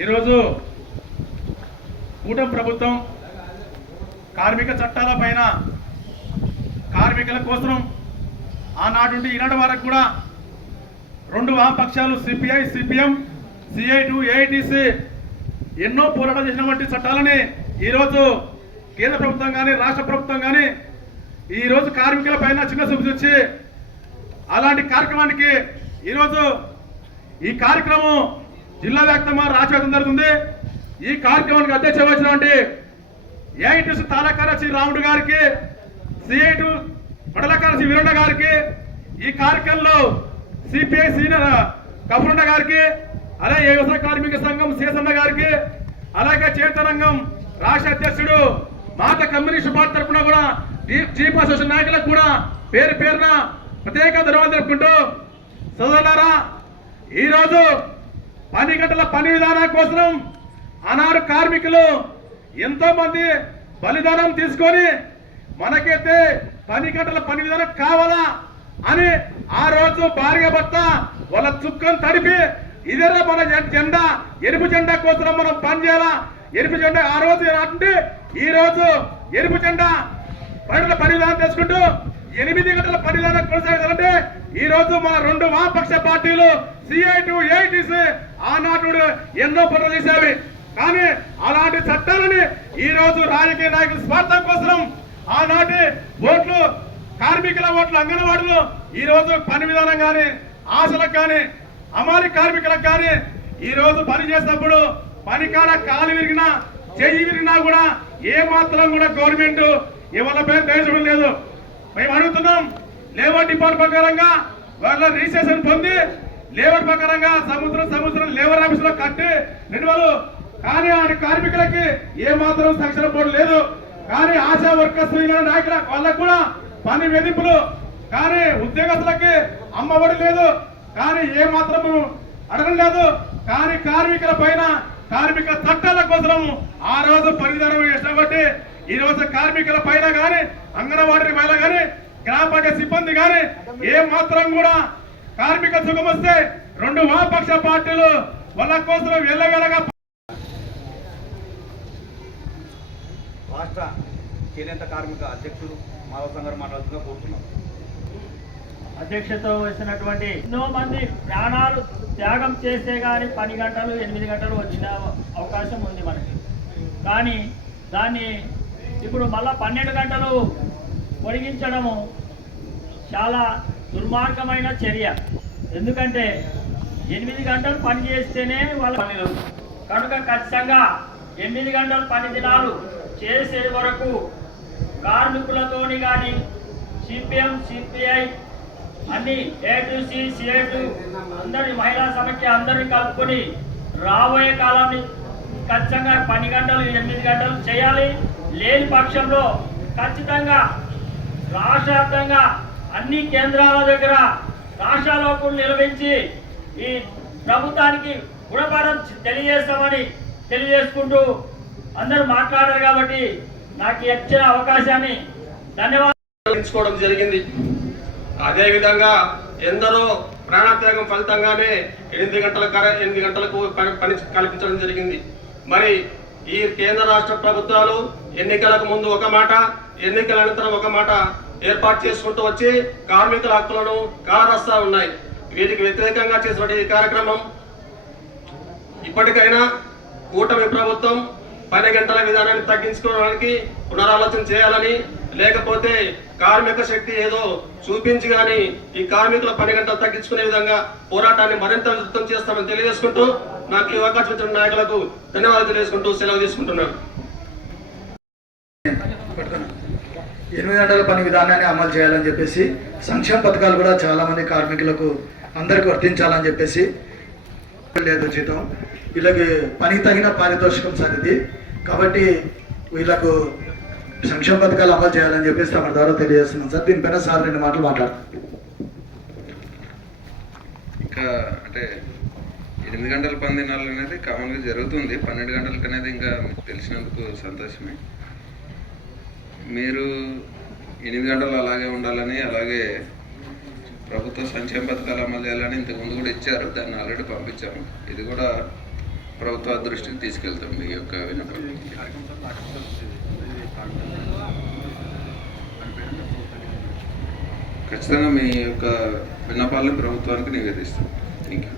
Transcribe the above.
ఈరోజు కూటమి ప్రభుత్వం కార్మిక చట్టాల పైన కార్మికుల కోసం ఆనాటి నుండి ఈనాటి వరకు కూడా రెండు వామపక్షాలు CPI CPM CITU AITC ఎన్నో పోరాటం చేసినటువంటి చట్టాలని ఈరోజు కేంద్ర ప్రభుత్వం కానీ రాష్ట్ర ప్రభుత్వం కానీ ఈరోజు కార్మికుల పైన చిన్న చూపు చూచి అలాంటి కార్యక్రమానికి ఈరోజు ఈ కార్యక్రమం జిల్లా వ్యాప్తంగా రాష్ట్ర జరుగుతుంది. ఈ కార్యక్రమానికి అధ్యక్ష వహించినటువంటి ఏఐటిసి శ్రీ రాముడు గారికి సిఐటు మండలకారచి వీరಣ್ణ గారికి ఈ కార్యక్రమంలో సిపిఐ సీనియర్ కఫరుండ గారికి అలాగే వ్యవసాయ కార్మిక సంఘం శేషన్న గారికి అలాగే చేతరంగం రాష్ట్ర అధ్యక్షుడు మాత కమ్యూనిస్ట్ పార్టీ తరఫున కూడా చీఫ్ అసోసియేషన్ నాయకులకు కూడా పేరు పేరున ప్రత్యేక ధన్యవాదాలు తెలుపుకుంటూ సోదరులారా ఈరోజు పని గంటల పని విధానం కోసం ఆనాడు కార్మికులు ఎంతో మంది బలిదానం తీసుకొని మనకైతే పని గంటల పని విధానం కావాలా అని ఆ రోజు భార్య భర్త వాళ్ళ చుక్కను తడిపి ఇదేరా మన జెండా ఎరుపు జెండా కోసం మనం పని చేయాలా? ఎరుపు జెండా ఆ రోజు అంటే ఈ రోజు ఎరుపు జెండా పనుల పని విధానం చేసుకుంటూ ఎనిమిది గంటల పని విధానం కొనసాగాలంటే ఈ రోజు మన రెండు వామపక్ష పార్టీలు సిఐ టు ఏఐటీసీ ఆనాడు ఎన్నో పనులు చేసేవి కానీ అలాంటి చట్టాలని ఈ రోజు రాజకీయ నాయకుల స్వార్థం కోసం ఆనాటి ఓట్లు కార్మికుల ఓట్లు అంగన్వాడీలు ఈ రోజు పని విధానం కానీ ఆశలకు కానీ అమాలి కార్మికులకు కానీ ఈ రోజు పని చేసినప్పుడు పనికాడ కాలు విరిగినా చెయ్యి విరిగినా కూడా ఏ మాత్రం కూడా గవర్నమెంట్ ఎవరిపై దేశం లేదు. మేము అడుగుతున్నాం లేబర్ డిపార్ట్ ప్రకారంగా వాళ్ళ రిజిస్ట్రేషన్ పొంది లేబర్ ప్రకారంగా సముద్రం సముద్రం లేబర్ ఆఫీస్లో కట్టి రెన్యువల్ కానీ ఆ కార్మికులకి ఏ మాత్రం సంక్షేమ బోర్డు లేదు. కానీ ఆశా వర్కర్స్ నాయకుల వాళ్ళకు కూడా పని వేధింపులు. కానీ ఉద్యోగస్తులకి అమ్మఒడి లేదు. కానీ ఏ మాత్రము అడగడం లేదు. కానీ కార్మికుల పైన కార్మిక చట్టాల కోసం ఆ రోజు పరిధానం చేసినబట్టి ఈ రోజు కార్మికుల పైన కానీ అంగన్వాడీ పైన కానీ గ్రామ పంచాయతీ సిబ్బంది కానీ ఏ మాత్రం కూడా కార్మిక సుఖం వస్తే రెండు వామపక్ష పార్టీలు వాళ్ళ కోసం వెళ్ళగలగా. రాష్ట్ర చేనేత కార్మిక అధ్యక్షుడు మాధవ సంగారు మాట్లాడుతున్నా కోరుతున్నాం. అధ్యక్షత వహిస్తున్నటువంటి ఎన్నో మంది ప్రాణాలు త్యాగం చేస్తే కానీ పని గంటలు ఎనిమిది గంటలు వచ్చిన అవకాశం ఉంది మనకి. కానీ దాన్ని ఇప్పుడు మళ్ళా పన్నెండు గంటలు పొడిగించడము చాలా దుర్మార్గమైన చర్య. ఎందుకంటే ఎనిమిది గంటలు పని చేస్తేనే వాళ్ళ పనులు. కనుక ఖచ్చితంగా ఎనిమిది గంటలు పని దినాలు చేసే వరకు కార్మికులతోని కానీ సిపిఎం సిపిఐ అన్ని ఏ టు సి టు అందరి మహిళా సమైక్య అందరిని కలుపుకొని రాబోయే కాలాన్ని ఖచ్చితంగా పని గంటలు ఎనిమిది గంటలు చేయాలి. లేని పక్షంలో ఖచ్చితంగా రాష్ట్ర వ్యాప్తంగా అన్ని కేంద్రాల దగ్గర రాష్ట్రాల్లో కూడా నిర్వహించి ఈ ప్రభుత్వానికి గుణపాఠం తెలియజేస్తామని తెలియజేసుకుంటూ అందరూ మాట్లాడారు కాబట్టి నాకు ఇచ్చిన అవకాశాన్ని ధన్యవాదాలు. జరిగింది. అదేవిధంగా ఎందరో ప్రాణత్యాగం ఫలితంగానే ఎనిమిది గంటల కర ఎనిమిది గంటలకు పని కల్పించడం జరిగింది. మరి ఈ కేంద్ర రాష్ట్ర ప్రభుత్వాలు ఎన్నికలకు ముందు ఒక మాట ఎన్నికల అనంతరం ఒక మాట ఏర్పాటు చేసుకుంటూ వచ్చి కార్మికుల హక్కులను కారస్తా ఉన్నాయి. వీటికి వ్యతిరేకంగా చేసినటువంటి ఈ కార్యక్రమం ఇప్పటికైనా కూటమి ప్రభుత్వం పని గంటల విధానాన్ని తగ్గించుకోవడానికి పునరాలోచన చేయాలని లేకపోతే కార్మిక శక్తి ఏదో చూపించి కానీ ఈ కార్మికుల పని గంటలు తగ్గించుకునే విధంగా పోరాటాన్ని మరింత విస్తృతం చేస్తామని తెలియజేసుకుంటూ నాకు ఈ అవకాశం ఇచ్చిన నాయకులకు ధన్యవాదాలు తెలియజేసుకుంటూ సెలవు తీసుకుంటున్నాను. ఎనిమిది గంటల పని విధానాన్ని అమలు చేయాలని చెప్పేసి సంక్షేమ పథకాలు కూడా చాలామంది కార్మికులకు అందరికీ వర్తించాలని చెప్పేసి లేదు జీతం. వీళ్ళకి పని తగిన పారితోషికం సరిది. కాబట్టి వీళ్ళకు సంక్షేమ పథకాలు అమలు చేయాలని చెప్పేసి తమ ద్వారా తెలియజేస్తున్నాం. సార్ దీనిపైన సార్ రెండు మాటలు మాట్లాడతారు. ఇంకా అంటే ఎనిమిది గంటల పని దినాలు అనేది కామన్గా జరుగుతుంది. పన్నెండు గంటలకు అనేది ఇంకా మీకు తెలిసినందుకు సంతోషమే. మీరు ఎనిమిది గంటలు అలాగే ఉండాలని అలాగే ప్రభుత్వ సంక్షేమ పథకాలు అమలు చేయాలని ఇంతకుముందు కూడా ఇచ్చారు. దాన్ని ఆల్రెడీ పంపించాము. ఇది కూడా ప్రభుత్వ దృష్టికి తీసుకెళ్తాం మీ యొక్క విన్నపం. ఖచ్చితంగా మీ యొక్క విన్నపాలను ప్రభుత్వానికి నివేదిస్తాం. Thank you